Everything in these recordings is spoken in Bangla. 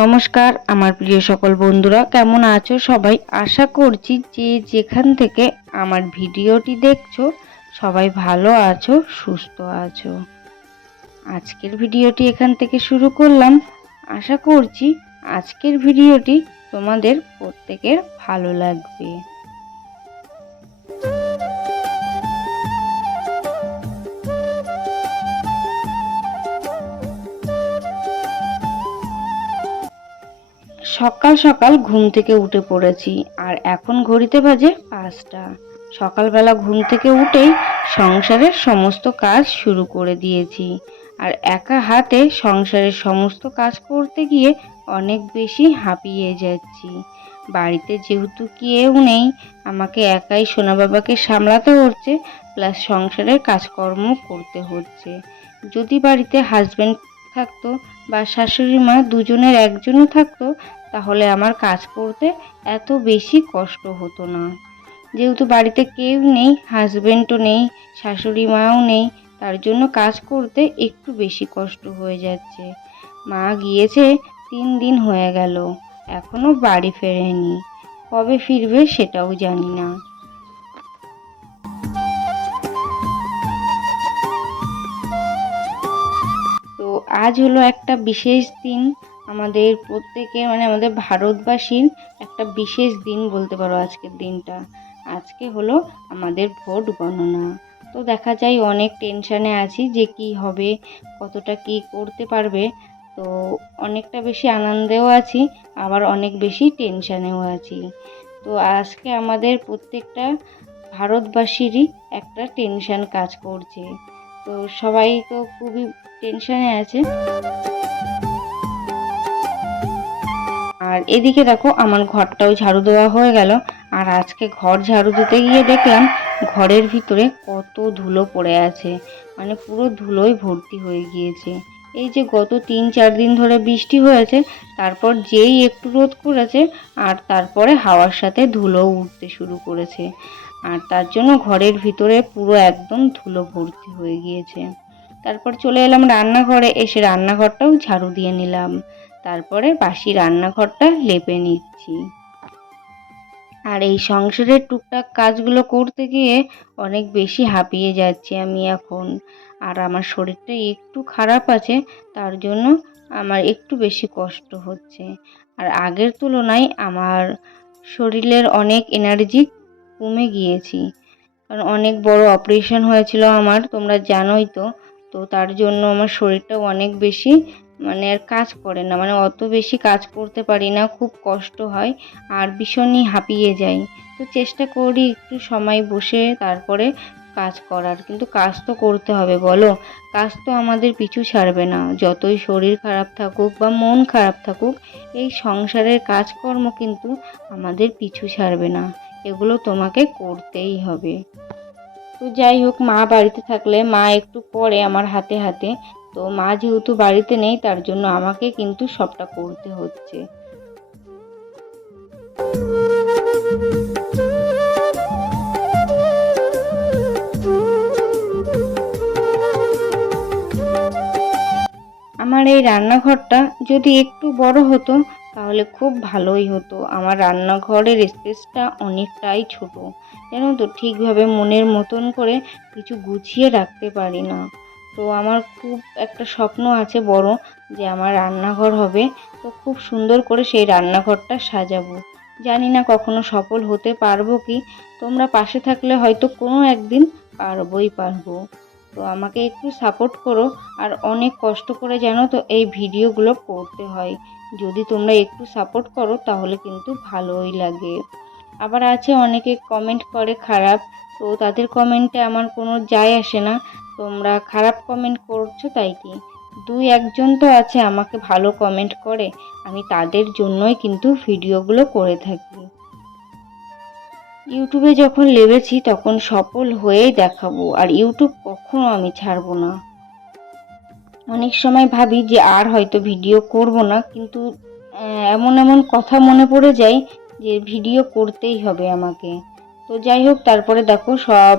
নমস্কার, আমার প্রিয় সকল বন্ধুরা, কেমন আছো সবাই? আশা করছি যে যেখান থেকে আমার ভিডিওটি দেখছ, সবাই ভালো আছো, সুস্থ আছো। আজকের ভিডিওটি এখান থেকে শুরু করলাম। আশা করছি আজকের ভিডিওটি তোমাদের প্রত্যেকের ভালো লাগবে। সকাল সকাল ঘুম থেকে উঠে পড়েছি, আর এখন ঘড়িতে বাজে পাঁচটা। সকালবেলা ঘুম থেকে উঠেই সংসারের সমস্ত কাজ শুরু করে দিয়েছি, আর একা হাতে সংসারের সমস্ত কাজ করতে গিয়ে অনেক বেশি হাঁপিয়ে যাচ্ছি। বাড়িতে যেহেতু কেউ নেই, আমাকে একাই সোনা বাবাকে সামলাতে হচ্ছে, প্লাস সংসারের কাজকর্ম করতে হচ্ছে। যদি বাড়িতে হাজব্যান্ড থাকতো বা শাশুড়ি মা দুজনের একজনও থাকতো তাহলে আমার কাজ করতে এত বেশি কষ্ট হতো না। যেহেতু বাড়িতে কেউ নেই হাজবেন্ডও নেই, শাশুড়ি মাও নেই, তার জন্য কাজ করতে একটু বেশি কষ্ট হয়ে যাচ্ছে। মা গিয়েছে, তিন দিন হয়ে গেল এখনও বাড়ি ফেরেনি। কবে ফিরবে সেটাও জানি না। তো আজ হলো একটা বিশেষ দিন। আমাদের প্রত্যেকের মানে আমাদের ভারতবাসীর একটা বিশেষ দিন বলতে পারো আজকের দিনটা। আজকে হলো আমাদের ভোট গণনা। তো দেখা যায় অনেক টেনশানে আছি যে কি হবে, কতটা কি করতে পারবে। তো অনেকটা বেশি আনন্দেও আছি, আবার অনেক বেশি টেনশানেও আছি। তো আজকে আমাদের প্রত্যেকটা ভারতবাসীরই একটা টেনশান কাজ করছে। তো সবাই তো খুবই টেনশানে আছে। আর এদিকে দেখো আমার ঘরটাও ঝাড়ু দেওয়া হয়ে গেল। আর আজকে ঘর ঝাড়ু দিতে গিয়ে দেখলাম ঘরের ভিতরে কত ধুলো পড়ে আছে। মানে পুরো ধুলোয় ভর্তি হয়ে গিয়েছে। এই যে গত তিন চার দিন ধরে বৃষ্টি হয়েছে, তারপর যেই একটু রোদ করেছে, আর তারপরে হাওয়ার সাথে ধুলো উঠতে শুরু করেছে। আর তার জন্য ঘরের ভিতরে পুরো একদম ধুলো ভর্তি হয়ে গিয়েছে। তারপর চলে এলাম রান্নাঘরে, এসে রান্নাঘরটাও ঝাড়ু দিয়ে নিলাম। তারপরে বাসি রান্নাঘরটা লেপে নিচ্ছি। আর এই সংসারের টুকটাক কাজগুলো করতে গিয়ে অনেক বেশি হাঁপিয়ে যাচ্ছি আমি এখন। আর আমার শরীরটা একটু খারাপ আছে, তার জন্য আমার একটু বেশি কষ্ট হচ্ছে। আর আগের তুলনায় আমার শরীরের অনেক এনার্জি কমে গিয়েছি। কারণ অনেক বড় অপারেশন হয়েছিল আমার, তোমরা জানোই তো। তো তার জন্য আমার শরীরটাও অনেক বেশি মানে আর কাজ করে না মানে অত বেশি কাজ করতে পারি না, খুব কষ্ট হয় আর ভীষণই হাঁপিয়ে যাই। তো চেষ্টা করি একটু সময় বসে তারপরে কাজ করার, কিন্তু কাজ তো করতে হবে বলো। কাজ তো আমাদের পিছু ছাড়বে না, যতই শরীর খারাপ থাকুক বা মন খারাপ থাকুক, এই সংসারের কাজকর্ম কিন্তু আমাদের পিছু ছাড়বে না, এগুলো তোমাকে করতেই হবে। তো যাই হোক, মা বাড়িতে থাকলে মা একটু পরে আমার হাতে হাতে তো মা যেহেতু বাড়িতে নেই, তার জন্য আমাকে কিন্তু সবটা করতে হচ্ছে। আমার এই রান্নাঘরটা যদি একটু বড় হতো, তাহলে খুব ভালোই হতো। আমার রান্নাঘরের স্পেসটা অনেকটাই ছোট। জানো তো, ঠিকভাবে মনের মতন করে কিছু গুছিয়ে রাখতে পারি না। তো আমার খুব একটা স্বপ্ন আছে বড় যে আমার রান্নাঘর হবে। তো খুব সুন্দর করে সেই রান্নাঘরটা সাজাবো। জানি না কখনো সফল হতে পারব কি। তোমরা পাশে থাকলে হয়তো কোনো একদিন পারবই পারব। তো আমাকে একটু সাপোর্ট করো। আর অনেক কষ্ট করে জানো তো এই ভিডিওগুলো করতে হয়। যদি তোমরা একটু সাপোর্ট করো তাহলে কিন্তু ভালোই লাগে। আবার আছে অনেকে কমেন্ট করে খারাপ। তো তাদের কমেন্টে আমার কোনো যায় আসে না। তোমরা খারাপ কমেন্ট করছ তাই কি? দুই একজন তো আছে আমাকে ভালো কমেন্ট করে, আমি তাদের জন্যই কিন্তু ভিডিওগুলো করে থাকি। ইউটিউবে যখন লেগেছি তখন সফল হয়েই দেখাবো, আর ইউটিউব কখনো আমি ছাড়বো না। অনেক সময় ভাবি যে আর হয়তো ভিডিও করব না, কিন্তু এমন এমন কথা মনে পড়ে যায় যে ভিডিও করতেই হবে আমাকে। তো যাই হোক, তারপরে দেখো সব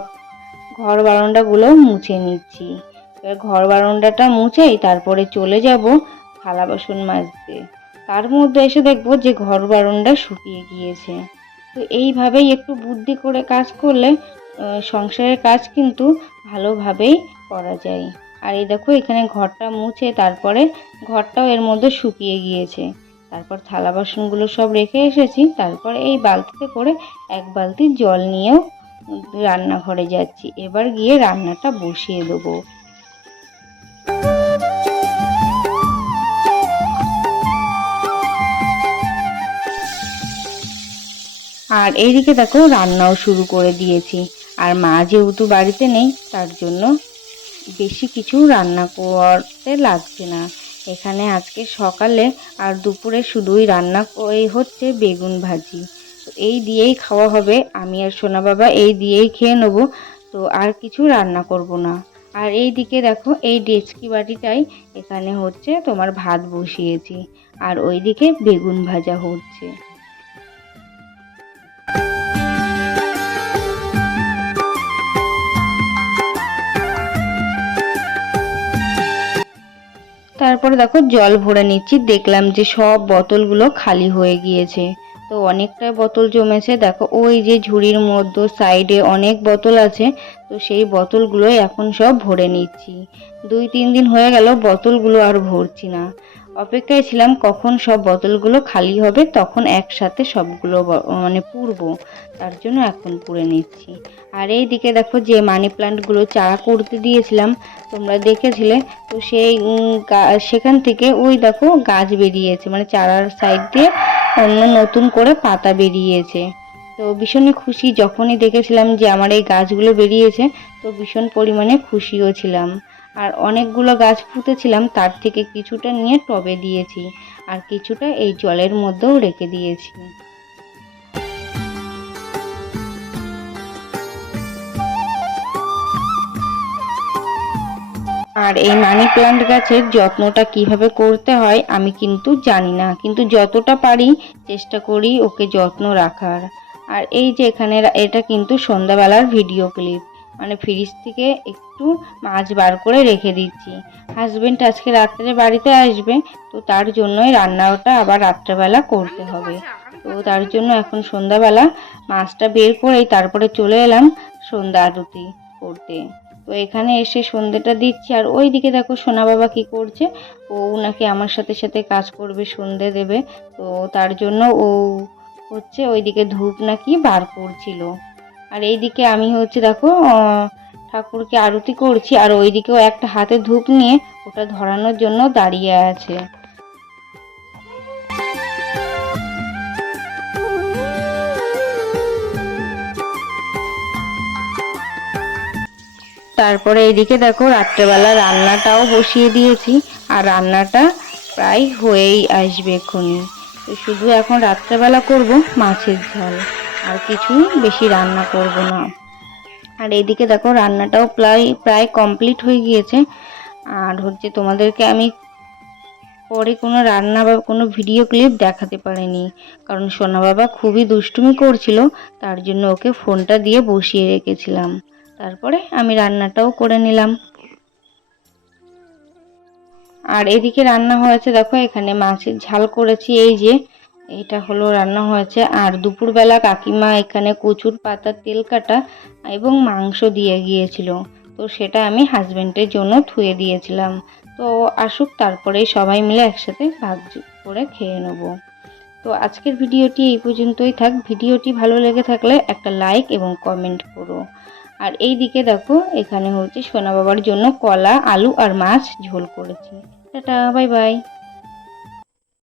ঘর বারান্দাগুলো মুছে নিচ্ছি। এবার ঘর বারান্দাটা মুছেই তারপরে চলে যাব থালা বাসন মাজতে। তার মধ্যে এসে দেখব যে ঘর বারণটা শুকিয়ে গিয়েছে। তো এইভাবেই একটু বুদ্ধি করে কাজ করলে সংসারের কাজ কিন্তু ভালোভাবেই করা যায়। আর এই দেখো এখানে ঘরটা মুছে তারপরে ঘরটাও এর মধ্যে শুকিয়ে গিয়েছে। তারপর থালা বাসনগুলো সব রেখে এসেছি। তারপর এই বালতিতে করে এক বালতি জল নিয়েও রান্নাঘরে যাচ্ছি। এবার গিয়ে রান্নাটা বসিয়ে দেবো। আর এইদিকে দেখো রান্নাও শুরু করে দিয়েছি। আর মা যেহেতু বাড়িতে নেই, তার জন্য বেশি কিছু রান্না করতে লাগছে না। এখানে আজকে সকালে আর দুপুরে শুধুই রান্না হচ্ছে বেগুন ভাজি। এই দিয়েই খাওয়া হবে। আমি আর সোনা বাবা এই দিয়েই খেয়ে নেব। তো আর কিছু রান্না করব না। আর এই দিকে দেখো, এই ডেচকি বাটিটাই এখানে হচ্ছে তোমার ভাত বসিয়েছি। আর ওইদিকে বেগুন ভাজা হচ্ছে। তারপরে দেখো, জল ভরে নিচ্ছি। দেখলাম যে সব বোতলগুলো খালি হয়ে গিয়েছে। তো অনেকটা বোতল জমেছে। দেখো, ওই যে ঝুড়ির মধ্যে সাইডে অনেক বোতল আছে। তো সেই বোতলগুলো এখন সব ভরে নিচ্ছি। দুই, তিন দিন হয়ে গেল, বোতলগুলো আর ভরছি না। অপেক্ষায় ছিলাম কখন সব বোতলগুলো খালি হবে, তখন একসাথে সবগুলো মানে পুরবো তার জন্য এখন পুড়ে নিচ্ছি। আর এই দিকে দেখো যে মানি প্লান্টগুলো চারা করতে দিয়েছিলাম, তোমরা দেখেছিলে? তো সেই সেখান থেকে ওই দেখো গাছ বেরিয়েছে মানে চারার সাইড দিয়ে নতুন করে পাতা বেরিয়েছে। তো ভীষণই খুশি, যখনই দেখেছিলাম যে আমার এই গাছগুলো বেরিয়েছে, তো ভীষণ পরিমাণে খুশিও ছিলাম। আর অনেকগুলো গাছ পুঁতেছিলাম, তার থেকে কিছুটা নিয়ে টবে দিয়েছি, আর কিছুটা এই জলের মধ্যেও রেখে দিয়েছি। আর এই মানি প্লান্ট গাছের যত্নটা কীভাবে করতে হয়, আমি কিন্তু জানি না। কিন্তু যতটা পারি চেষ্টা করি ওকে যত্ন রাখার। আর এই যে এখানে এটা কিন্তু সন্ধ্যাবেলার ভিডিও ক্লিপ। মানে ফ্রিজ থেকে একটু মাছ বার করে রেখে দিচ্ছি। হাজবেন্ড আজকে রাত্রে বাড়িতে আসবে, তো তার জন্যই রান্নাটা আবার রাত্রেবেলা করতে হবে। তো তার জন্য এখন সন্ধ্যাবেলা মাছটা বের করেই তারপরে চলে এলাম সন্ধ্যা আরতি করতে। তো এখানে এসে সন্ধেটা দিচ্ছি। আর ওই দিকে দেখো সোনা বাবা কি করছে? ও নাকি আমার সাথে সাথে কাজ করবে, সন্ধে দেবে। তো তার জন্য ও হচ্ছে ওইদিকে ধূপ নাকি বার করছিল। আর এইদিকে আমি হচ্ছে দেখো ঠাকুরকে আরতি করছি। আর ওইদিকেও একটা হাতে ধূপ নিয়ে ওটা ধরানোর জন্য দাঁড়িয়ে আছে। তারপরে এইদিকে দেখো, রাত্রেবেলা রান্নাটাও বসিয়ে দিয়েছি। আর রান্নাটা প্রায় হয়েই আসবে এক্ষুনি। তো শুধু এখন রাত্রেবেলা করব মাছের ঝাল, আর কিছু বেশি রান্না করব না। আর এইদিকে দেখো, রান্নাটাও প্রায় প্রায় কমপ্লিট হয়ে গিয়েছে। আর হচ্ছে তোমাদেরকে আমি পরে কোনো রান্না বা কোনো ভিডিও ক্লিপ দেখাতে পারিনি। কারণ সোনা বাবা খুবই দুষ্টুমি করছিল, তার জন্য ওকে ফোনটা দিয়ে বসিয়ে রেখেছিলাম। তারপরে আমি রান্নাটাও করে নিলাম। আর এদিকে রান্না হয়েছে, দেখো এখানে মাছের ঝাল করেছি। এই যে, এটা হলো রান্না হয়েছে। আর দুপুরবেলা কাকিমা এখানে কচুর পাতা, তেল কাটা এবং মাংস দিয়ে গিয়েছিল। তো সেটা আমি হাজবেন্ডের জন্য ধুয়ে দিয়েছিলাম। তো আসুক, তারপরে সবাই মিলে একসাথে ভাগ করে খেয়ে নেব। তো আজকের ভিডিওটি এই পর্যন্তই থাক। ভিডিওটি ভালো লেগে থাকলে একটা লাইক এবং কমেন্ট করো। আর এই দিকে দেখো, এখানে হচ্ছে সোনা বাবার জন্য কলা, আলু আর মাছ ঝোল করেছি। Tata bye bye